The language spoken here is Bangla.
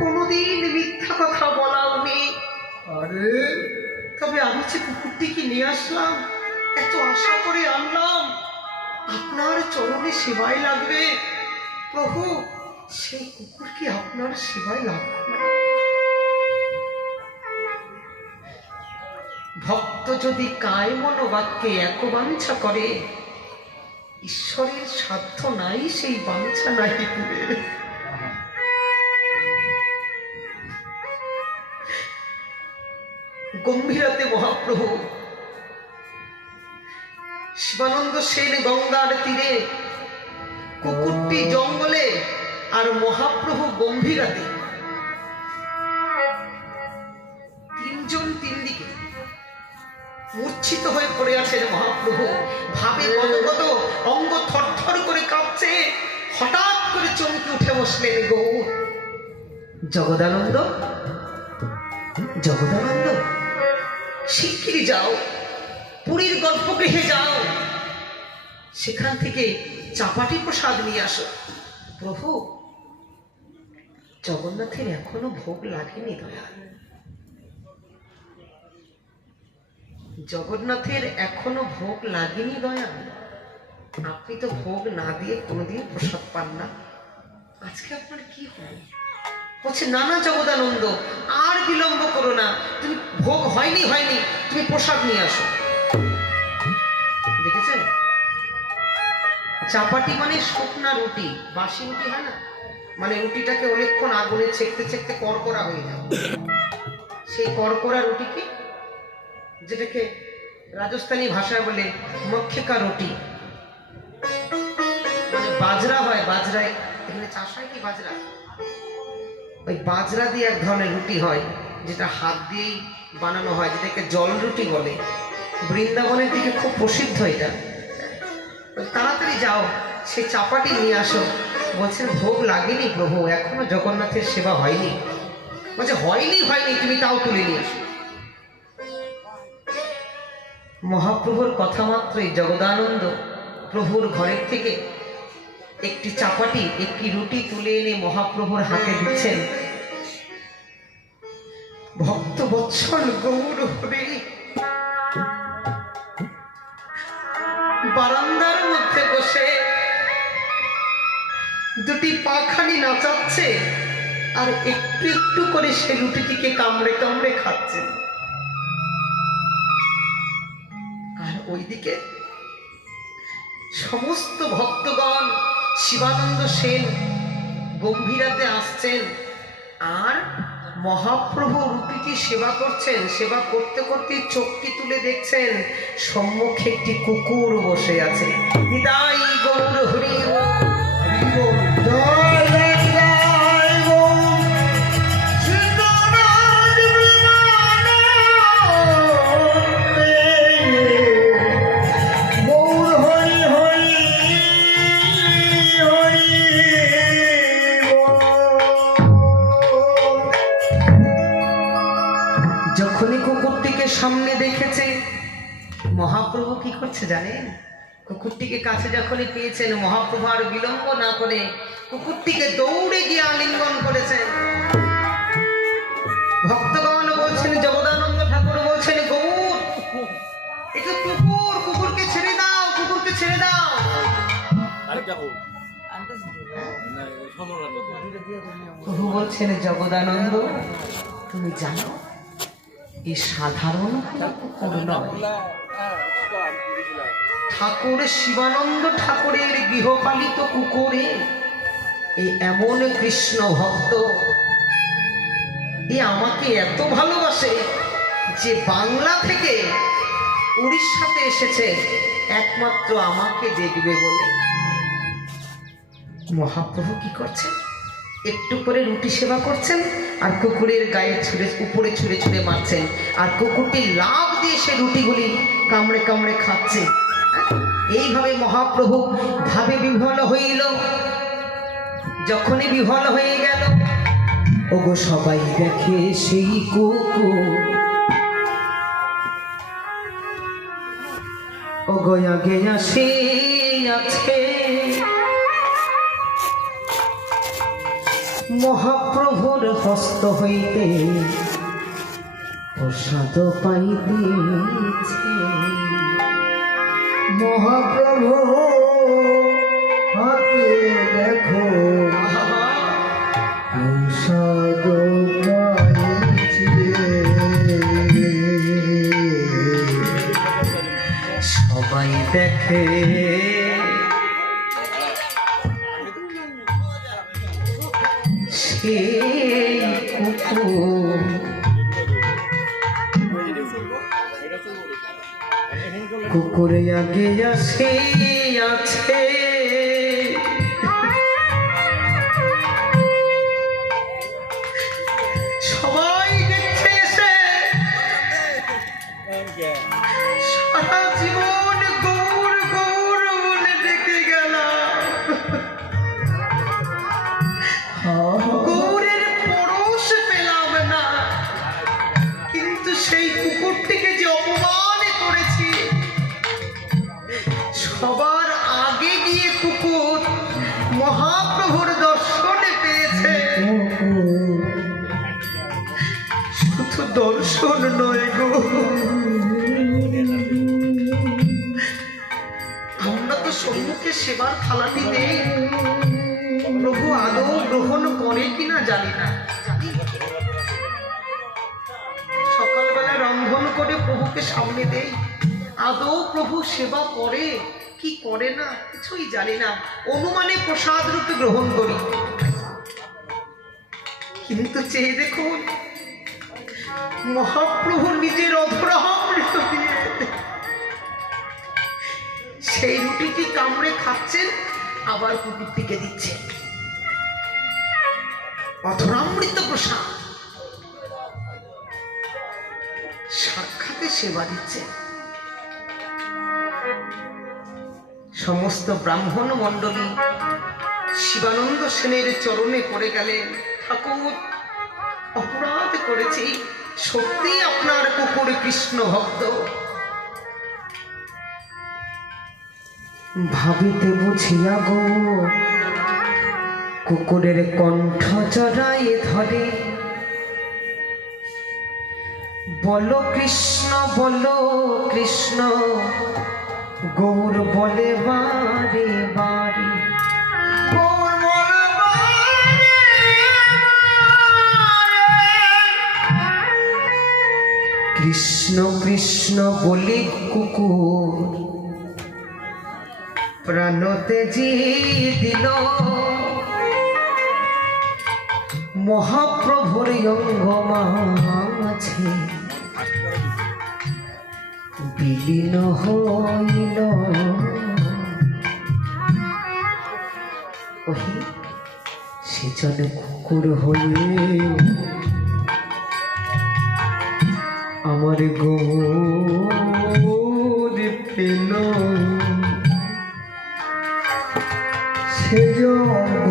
কোনোদিন মিথ্যা কথা বলাওনি। আরে তবে আমি যে কুকুরটিকে নিয়ে আসলাম, এত আশা করে আনলাম, আপনার চরণে সেবায় লাগবে। প্রভু, সেই কুকুর কি আপনার সেবায় লাগবে না? ভক্ত যদি কায় মনোবাক্যে এক বাঞ্ছা করে, ঈশ্বরের সাধ্য নাই সেই বাঞ্ছা নাই দিবে। গম্ভীরাতে মহাপ্রভু শিবানন্দ সেন গঙ্গার তীরে, কুকুরটি জঙ্গলে, আর মহাপ্রভু গম্ভীরাতে, তিনজন তিন দিকে মূর্ছিত হয়ে পড়ে আছেন মহাপ্রভু। ভাবে গদগদ, অঙ্গ থরথর করে কাঁপছে। হঠাৎ করে চমকে উঠে বসলেন গৌর। জগদানন্দ, জগদানন্দ, শিগগিরই যাও, পুরীর গর্ভগৃহে যাও, সেখান থেকে চাপাটি প্রসাদ নিয়ে আসো। প্রভু, জগন্নাথের এখনো ভোগ লাগেনি দয়াল। জগন্নাথের এখনো ভোগ লাগেনি দয়াল। আপনি তো ভোগ না দিয়ে কোনোদিন প্রসাদ পান না, আজকে আপনার কি হয়? বলছে, না না জগদানন্দ, আর বিলম্ব করো না, তুমি ভোগ হয়নি হয়নি, তুমি প্রসাদ নিয়ে আসো। দেখেছেন, চাপাটি মানে শুকনা রুটি, বাসি রুটি হয় না, মানে রুটিটাকে অনেকক্ষণ আগুনে ছেঁকতে ছেঁকতে করকরা হয়ে যায়। সেই করকরা রুটিকে, যেটাকে রাজস্থানী ভাষায় বলে মক্ষিকা রুটি, মানে বাজরা হয়, বাজরা এখানে চাষ হয় কি বাজরা, ওই বাজরা দিয়ে এক ধরনের রুটি হয়, যেটা হাত দিয়েই বানানো হয়, যেটাকে জল রুটি বলে। বৃন্দাবনের দিকে খুব প্রসিদ্ধ এটা। তাড়াতাড়ি যাও, সেই চাপাটি নিয়ে আসো। বলছেন, ভোগ লাগেনি প্রভু, এখনো জগন্নাথের সেবা হয়নি। বলছে, হয়নি হয়নি, তুমি তাও তুলে নিয়ে আসো। মহাপ্রভুর কথা মাত্রই জগদানন্দ প্রভুর ঘরের থেকে একটি চাপাটি, একটি রুটি তুলে এনে মহাপ্রভুর হাতে দিচ্ছেন। ভক্ত বৎসল গৌর হরে বারান্দার মধ্যে বসে দুটি পাখানি নাচাচ্ছে, আর একটু একটু করে সে রুটিটিকে কামড়ে কামড়ে খাচ্ছেন। আর ওইদিকে সমস্ত ভক্তগণ শিবানন্দ সেন গম্ভীরাতে আসছেন, আর মহাপ্রভু রূপীটি সেবা করছেন। সেবা করতে করতে চোখটি তুলে দেখছেন সম্মুখে একটি কুকুর বসে আছে। নিতাই গৌর হরি সামনে দেখেছে, মহাপ্রভু কি করছে জানেন? কুকুরটিকে কাছে যখনই পেয়েছেন, মহাপ্রভু আর বিলম্ব না করে কুকুরটিকে দৌড়ে গিয়ে আলিঙ্গন করেছেন। ভক্তগণ বলছেন, জগদানন্দ ঠাকুর বলছেন, গৌর, এটা কুকুর, কুকুরকে ছেড়ে দাও, কুকুরকে ছেড়ে দাও। প্রভু বলছেন, জগদানন্দ, তুমি জানো এই সাধারণ কুকুর নয়, ঠাকুর শিবানন্দ ঠাকুরের গৃহপালিত কুকুরে এই এমন কৃষ্ণ ভক্ত, এ আমাকে এত ভালোবাসে যে বাংলা থেকে উড়িষ্যাতে এসেছে একমাত্র আমাকে দেখবে বলে। মহাপ্রভু কি করছেন? একটু করে রুটি সেবা করছেন, আর কুকুরের গায়ে উপরে ছুঁড়ে ছুঁড়ে মারছেন, আর কুকুরটি লাফ দিয়ে সে রুটিগুলি কামড়ে কামড়ে খাচ্ছে। এইভাবে মহাপ্রভু ভাবে বিহ্বল হইল। যখনই বিহ্বল হয়ে গেল, ওগো সবাই দেখে সেই কুকুর, ওগো আগে আসে আছে মহাপ্রভুর হস্ত হইতে প্রসাদ পাইতেছে। মহাপ্রভু হাতে দেখো প্রসাদ পাইছে। সবাই দেখে সেই কুকুর কুকুরে আগে আসে আছে। সবাই দেখছে এসে সারা জীবন গৌর গৌর বলে ডেকে গেলাম, গৌরের পরশ পেলাম না, কিন্তু সেই কুকুরটিকে যে অপমান করেছি, সবার আগে গিয়ে কুকুর মহাপ্রভুর দর্শনে পেয়েছে। শুধু দর্শন নয় গো, আমরা তো সম্মুখে সেবার থালাটি নেই, প্রভু আদৌ গ্রহণ করে কিনা জানি না। সকালবেলা রন্ধন করে প্রভুকে সামনে দেই, আদৌ প্রভু সেবা করে কি করে না কিছুই জানি না, অনুমানে প্রসাদ রূপে গ্রহণ করি। কিন্তু চেয়ে দেখুন, মহাপ্রভু নিজের অধরামৃত দিয়ে সেই রুটিটি কামড়ে খাচ্ছেন, আবার কুকুরটিকে দিচ্ছেন। অধরামৃত প্রসাদ, সাক্ষাতে সেবা দিচ্ছেন। সমস্ত ব্রাহ্মণ মণ্ডলী শিবানন্দ সেনের চরণে পড়ে গেলেন। ঠাকুর, অপরাধ করেছি, সত্যি আপনার কুকুর কৃষ্ণ ভক্ত। ভাবিতে বুঝিয়া গো কুকুরের কণ্ঠ জড়ায় ধরে, বলো কৃষ্ণ বলো কৃষ্ণ, গৌর বলে বারে বারে, গৌর বলে বারে কৃষ্ণ কৃষ্ণ বলে কুকুর প্রাণতে জি দিল। মহাপ্রভুর অঙ্গ মাঝে বিলীন হইল। ওহি সেজন্য কুকুর হয়ে আমার গৌর পেল। সেজন্য